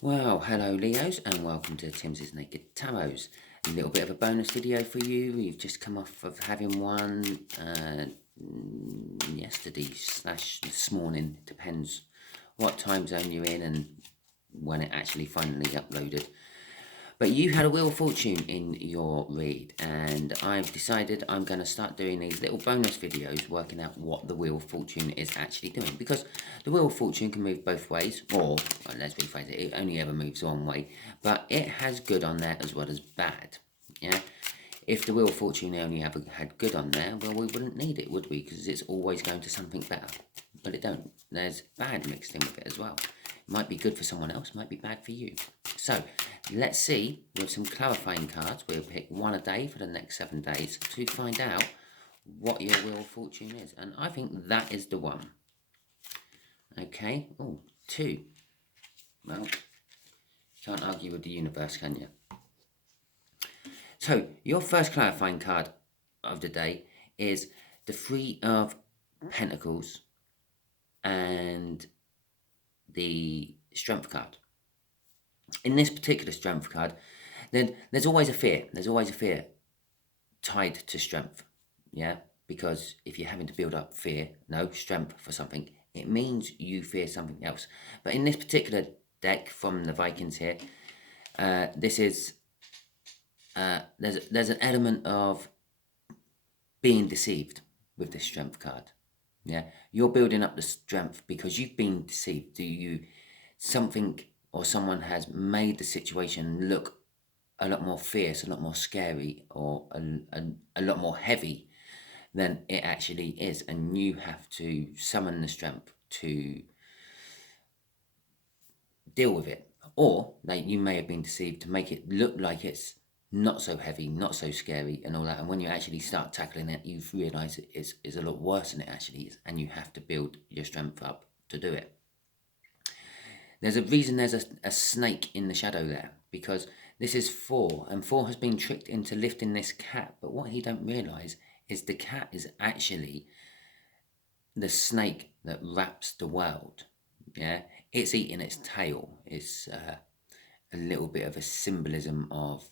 Well, hello Leos and welcome to Timsy Naked Tarot. A little bit of a bonus video for you. We've just come off of having one yesterday / this morning. Depends what time zone you're in and when it actually finally uploaded. But you had a Wheel of Fortune in your read, and I've decided I'm going to start doing these little bonus videos working out what the Wheel of Fortune is actually doing. Because the Wheel of Fortune can move both ways, or, well, let's rephrase it, it only ever moves one way. But it has good on there as well as bad. Yeah. If the Wheel of Fortune only ever had good on there, well, we wouldn't need it, would we? Because it's always going to something better. But it don't. There's bad mixed in with it as well. It might be good for someone else, might be bad for you. So, let's see, with some clarifying cards, we'll pick one a day for the next 7 days to find out what your Wheel of Fortune is. And I think that is the one. Okay, oh, 2. Well, you can't argue with the universe, can you? So, your first clarifying card of the day is the Three of Pentacles and the Strength card. In this particular Strength card, then there's always a fear. There's always a fear tied to strength, yeah? Because if you're having to build up fear, no, strength for something, it means you fear something else. But in this particular deck from the Vikings here, this is there's an element of being deceived with this Strength card. Yeah, you're building up the strength because you've been deceived. Something or someone has made the situation look a lot more fierce, a lot more scary, or a lot more heavy than it actually is, and you have to summon the strength to deal with it. Or like you may have been deceived to make it look like it's not so heavy, not so scary, and all that. And when you actually start tackling it, you realise it is a lot worse than it actually is, and you have to build your strength up to do it. There's a reason there's a snake in the shadow there, because this is 4, and 4 has been tricked into lifting this cat. But what he don't realise is the cat is actually the snake that wraps the world. Yeah, it's eating its tail. It's a little bit of a symbolism of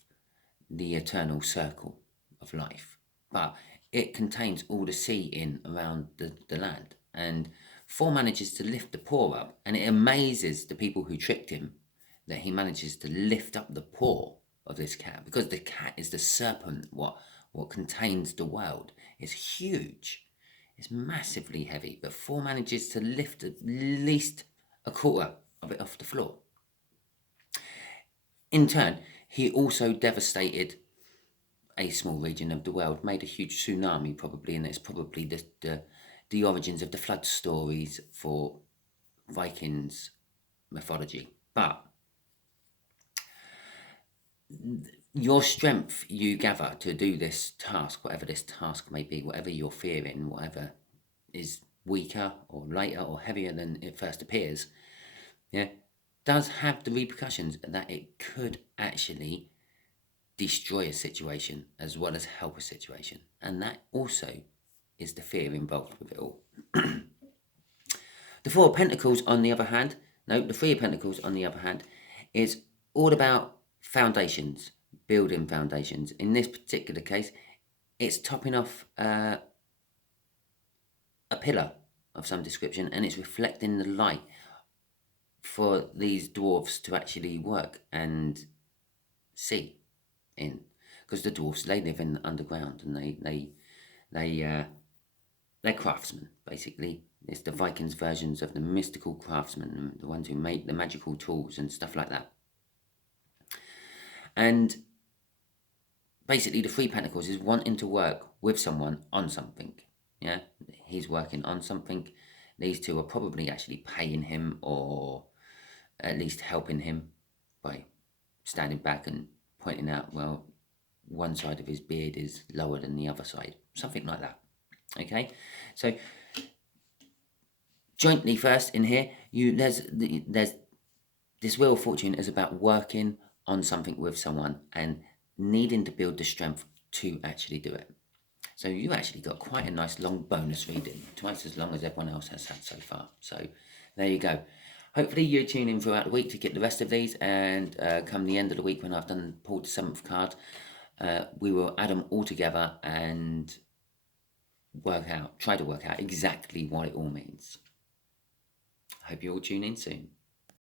the eternal circle of life. But it contains all the sea in around the land. And 4 manages to lift the paw up, and it amazes the people who tricked him that he manages to lift up the paw of this cat, because the cat is the serpent, what contains the world. It's huge. It's massively heavy, but 4 manages to lift at least a quarter of it off the floor. In turn, he also devastated a small region of the world, made a huge tsunami probably, and it's probably the origins of the flood stories for Vikings mythology. But your strength you gather to do this task, whatever this task may be, whatever you're fearing, whatever is weaker or lighter or heavier than it first appears, yeah, does have the repercussions that it could actually destroy a situation as well as help a situation. And that also is the fear involved with it all. The 4 of Pentacles, on the other hand, no, the 3 of Pentacles, on the other hand, is all about foundations, building foundations. In this particular case, it's topping off a pillar of some description, and it's reflecting the light for these dwarves to actually work and see in, because the dwarves, they live in the underground, and they're craftsmen, basically. It's the Vikings versions of the mystical craftsmen, the ones who make the magical tools and stuff like that. And basically the 3 Pentacles is wanting to work with someone on something. Yeah, he's working on something. These 2 are probably actually paying him, or at least helping him by standing back and pointing out, well, one side of his beard is lower than the other side, something like that. Okay, so jointly first in here, there's this Wheel of Fortune is about working on something with someone and needing to build the strength to actually do it. So you actually got quite a nice long bonus reading, twice as long as everyone else has had so far. So there you go. Hopefully you tune in throughout the week to get the rest of these, and come the end of the week when I've pulled the 7th card, we will add them all together and try to work out exactly what it all means. Hope you all tune in soon.